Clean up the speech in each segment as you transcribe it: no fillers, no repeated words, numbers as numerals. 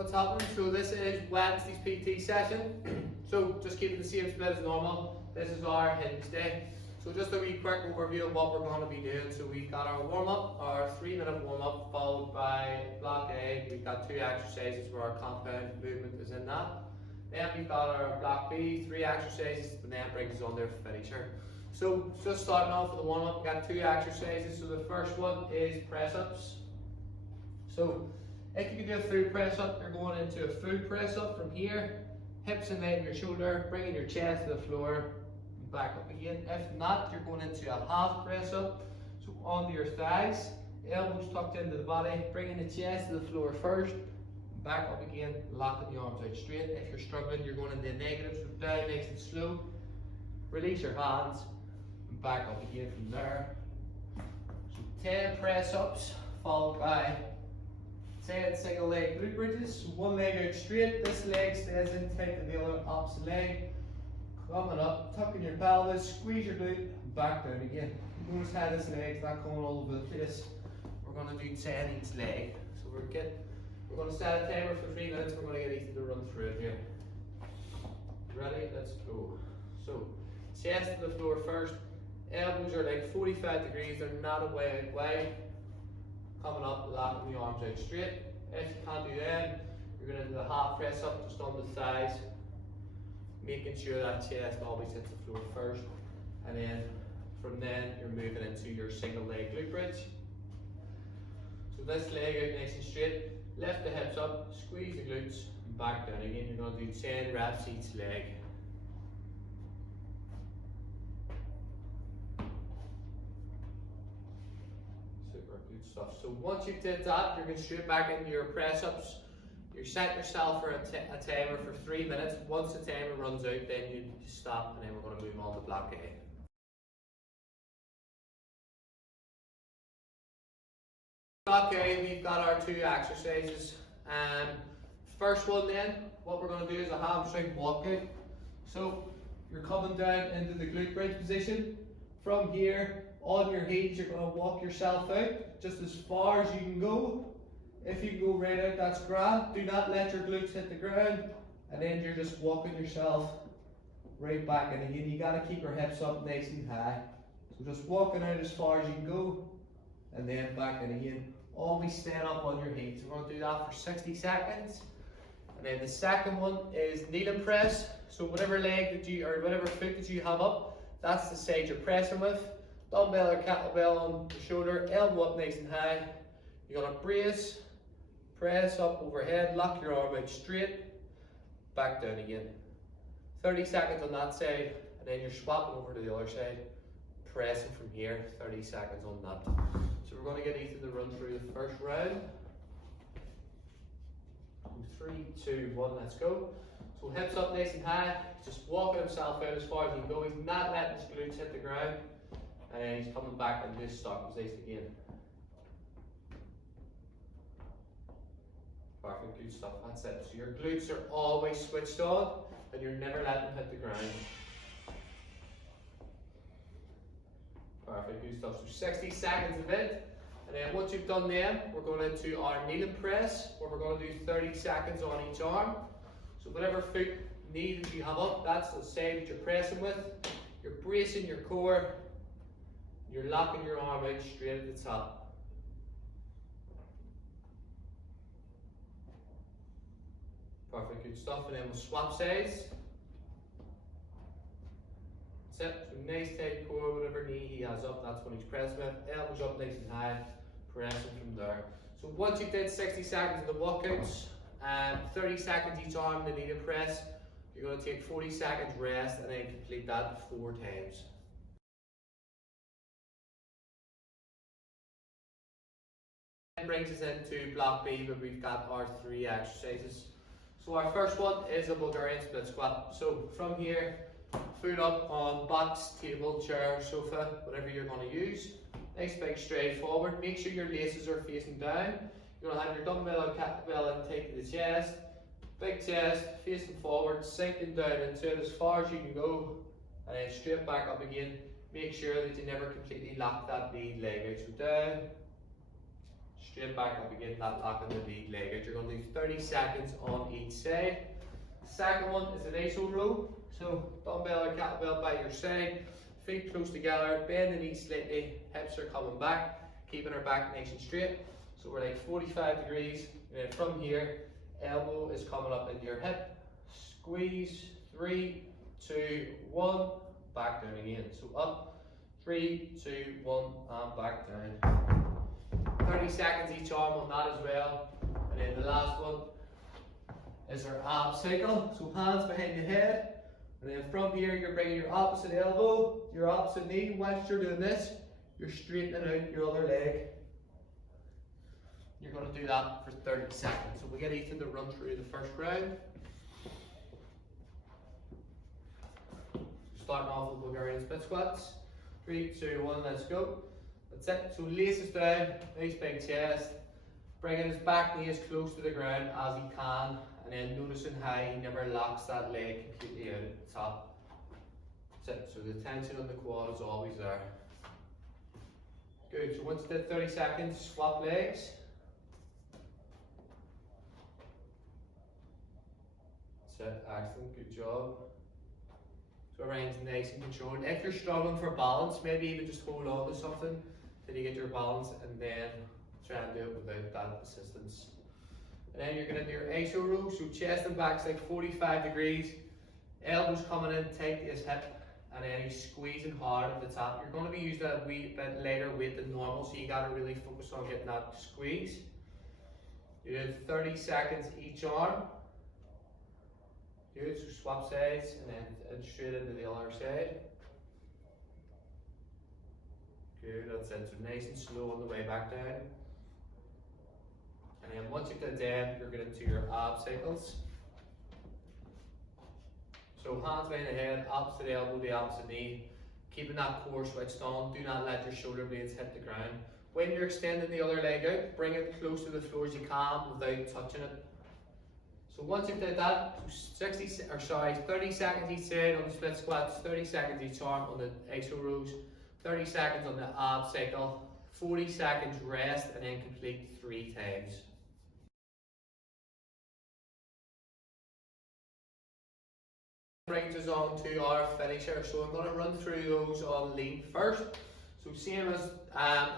what's happening? So this is Wednesday's PT session. So just keeping the same split as normal. This is our hinge day. So just a wee quick overview of what we're going to be doing. So we've got our warm up, our 3-minute warm up, followed by block A. We've got 2 exercises where our compound movement is in that. Then we've got our block B, 3 exercises, and then brings us on to our finisher. So just starting off with the warm up, we've got 2 exercises. So the first one is press ups. So if you can do a full press up, you're going into a full press up from here, hips in line with your shoulder, bringing your chest to the floor, and back up again. If not, you're going into a half press up, so onto your thighs, elbows tucked into the body, bringing the chest to the floor first, and back up again, locking the arms out straight. If you're struggling, you're going into a negative, so down nice and slow, release your hands, and back up again from there. So 10 press ups, followed by 10 single leg glute bridges. So one leg out straight, this leg stays in tight to the other opposite leg. Coming up, tucking your pelvis, squeeze your glute, and back down again. Notice how this leg's not going all over the place. We're going to do 10 each leg. So we're going to set a timer for 3 minutes. We're going to get Ethan to run through it here. Ready? Let's go. So chest to the floor first. Elbows are like 45 degrees. They're not away out wide. Coming up, locking the arms out straight. If you can't do that, you're going to do the half press up just on the thighs, making sure that chest always hits the floor first, and then from then you're moving into your single leg glute bridge. So this leg out nice and straight, lift the hips up, squeeze the glutes, and back down again. You're going to do 10 reps each leg. Good stuff. So once you've did that, you're going straight back into your press ups. You're setting yourself for a timer for 3 minutes. Once the timer runs out, then you stop, and then we're going to move on to block A. Block A, we've got our 2 exercises. First one then, what we're going to do is a hamstring walkout. So you're coming down into the glute bridge position. From here, on your heels, you're going to walk yourself out just as far as you can go. If you can go right out, that's grand. Do not let your glutes hit the ground, and then you're just walking yourself right back in again. You got to keep your hips up nice and high. So just walking out as far as you can go, and then back in again. Always stand up on your heels. We're going to do that for 60 seconds. And then the second one is knee and press. So whatever leg that you, or whatever foot that you have up, that's the side you're pressing with. Dumbbell or kettlebell on the shoulder, elbow up nice and high. You're going to brace, press up overhead, lock your arm out straight, back down again. 30 seconds on that side, and then you're swapping over to the other side, pressing from here, 30 seconds on that. So we're going to get Ethan to run through the first round. 3, 2, 1, let's go. So hips up nice and high, just walking himself out as far as he can go. He's not letting his glutes hit the ground. And then he's coming back into this stock position again. Perfect, good stuff, that's it. So your glutes are always switched on, and you're never letting them hit the ground. Perfect, good stuff. So 60 seconds of it. And then once you've done them, we're going into our kneeling press, where we're going to do 30 seconds on each arm. So whatever foot, knee that you have up, that's the side that you're pressing with. You're bracing your core. You're locking your arm out straight at the top. Perfect, good stuff. And then we'll swap sides. That's it. So nice tight core, whatever knee he has up, that's what he's pressing with. Elbows up nice and high, pressing from there. So once you've did 60 seconds of the walkouts, 30 seconds each arm, the knee to press, you're going to take 40 seconds rest, and then complete that 4 times. Brings us into block B, where we've got our 3 exercises. So our first one is a Bulgarian split squat. So from here, foot up on box, table, chair, sofa, whatever you're going to use. Nice big straight forward. Make sure your laces are facing down. You're going to have your dumbbell or kettlebell intake to the chest. Big chest, facing forward, sinking down into it as far as you can go, and then straight back up again. Make sure that you never completely lock that lead leg out. So down, straight back up again, that lock in the lead leg out. You're going to do 30 seconds on each side. Second one is an iso row. So dumbbell or kettlebell by your side, feet close together, bend the knees slightly, hips are coming back, keeping our back nice and straight. So we're like 45 degrees, and then from here, elbow is coming up into your hip. Squeeze, 3, 2, 1, back down again. So up, 3, 2, 1, and back down. 30 seconds each arm on that as well. And then the last one is our ab cycle. So hands behind the head. And then from here, you're bringing your opposite elbow, your opposite knee. Whilst you're doing this, you're straightening out your other leg. You're going to do that for 30 seconds. So we'll get Ethan to run through the first round. Starting off with Bulgarian split squats. 3, 2, 1, let's go. That's it. So laces down, nice big chest. Bringing his back knee as close to the ground as he can. And then noticing how he never locks that leg completely out at the top. That's it. So the tension on the quad is always there. Good. So once you did 30 seconds, swap legs. That's it. Excellent. Good job. So everything's nice and controlled. If you're struggling for balance, maybe even just hold on to something till you get your balance, and then try and do it without that assistance. And then you're going to do your iso row. So chest and back's like 45 degrees. Elbows coming in tight to his hip, and then he's squeezing hard at the top. You're going to be using a wee bit lighter weight than normal, so you got to really focus on getting that squeeze. You do 30 seconds each arm. Good, so swap sides and straight into the other side. Good, that's it. So nice and slow on the way back down. And then once you've done that, you're going into your ab cycles. So hands behind the head, opposite elbow, the opposite knee. Keeping that core switched on. Do not let your shoulder blades hit the ground. When you're extending the other leg out, bring it close to the floor as you can without touching it. So once you've done that, 30 seconds each side on the split squats, 30 seconds each arm on the iso rows, 30 seconds on the ab cycle, 40 seconds rest, and then complete 3 times. Brings us on to our finisher. So I'm going to run through those on lean first. So same as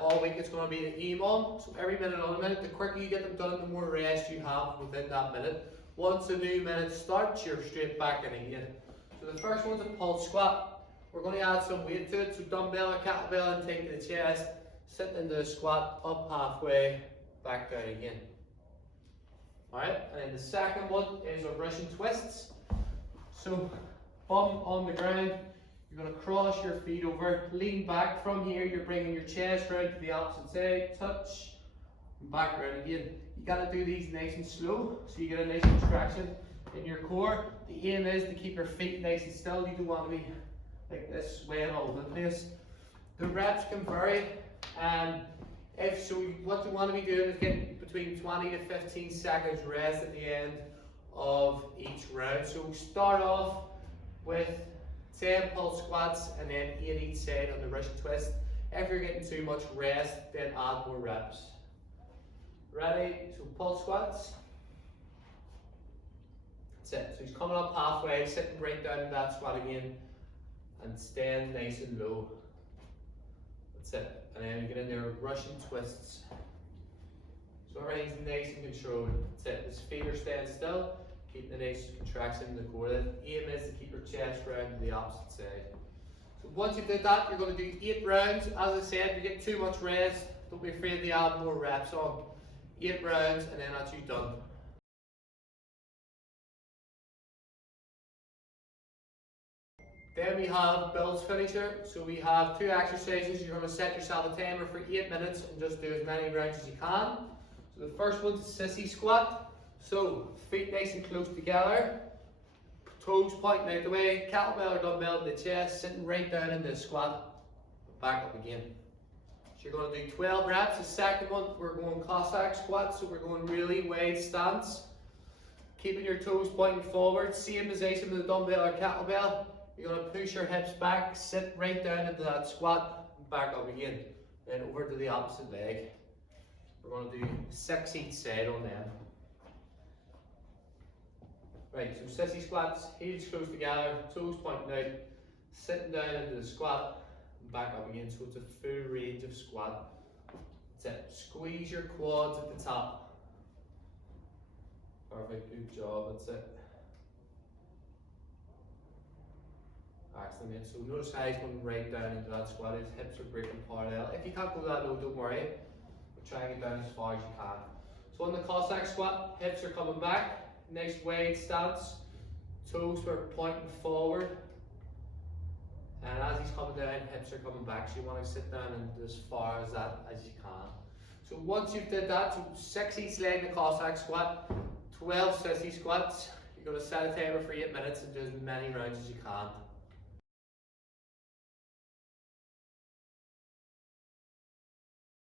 all week, it's going to be the Emom. So every minute on a minute, the quicker you get them done, the more rest you have within that minute. Once a new minute starts, you're straight back in again. So the first one's a pulse squat. We're going to add some weight to it. So dumbbell or kettlebell and take to the chest, sitting in the squat, up halfway, back down again. Alright, and then the second one is our Russian twists. So bum on the ground, you're going to cross your feet over, lean back. From here, you're bringing your chest round to the opposite side, touch, and back around again. You got to do these nice and slow, so you get a nice contraction in your core. The aim is to keep your feet nice and still. You don't want to be like this, swaying all over the place. The reps can vary, if so, what you want to be doing is getting between 20 to 15 seconds rest at the end of each round. So start off with 10 pulse squats and then 8 each side on the Russian twist. If you're getting too much rest, then add more reps. Ready? So pulse squats. That's it. So he's coming up halfway, sitting right down in that squat again, and staying nice and low. That's it. And then you get in there Russian twists. So everything's nice and controlled. That's it. His feet are staying still, keeping a nice contraction in the core. The aim is to keep your chest round to the opposite side. So once you've done that, you're going to do 8 rounds. As I said, if you get too much rest, don't be afraid to add more reps on. 8 rounds, and then that's you done. Then we have Bill's finisher. So we have 2 exercises. You're going to set yourself a timer for 8 minutes and just do as many rounds as you can. So the first one's a sissy squat. So feet nice and close together, toes pointing out the way, kettlebell or dumbbell in the chest, sitting right down in the squat, back up again. So you're going to do 12 reps. The second one, we're going Cossack squat, so we're going really wide stance. Keeping your toes pointing forward, same position with the dumbbell or kettlebell. You're going to push your hips back, sit right down into that squat, and back up again. Then over to the opposite leg. We're going to do 6 each side on them. Right, so sissy squats, heels close together, toes pointing out, sitting down into the squat, and back up again, so it's a full range of squat. That's it. Squeeze your quads at the top. Perfect, good job, that's it. Excellent, so notice how he's going right down into that squat, his hips are breaking parallel. If you can't go that low, don't worry, but try and get down as far as you can. So on the Cossack squat, hips are coming back, nice wide stance, toes are pointing forward, and as he's coming down, hips are coming back, so you want to sit down and as far as that as you can. So once you've did that, so 6 each leg in the Cossack squat, 12 sissy squats, you're going to set a timer for 8 minutes and do as many rounds as you can.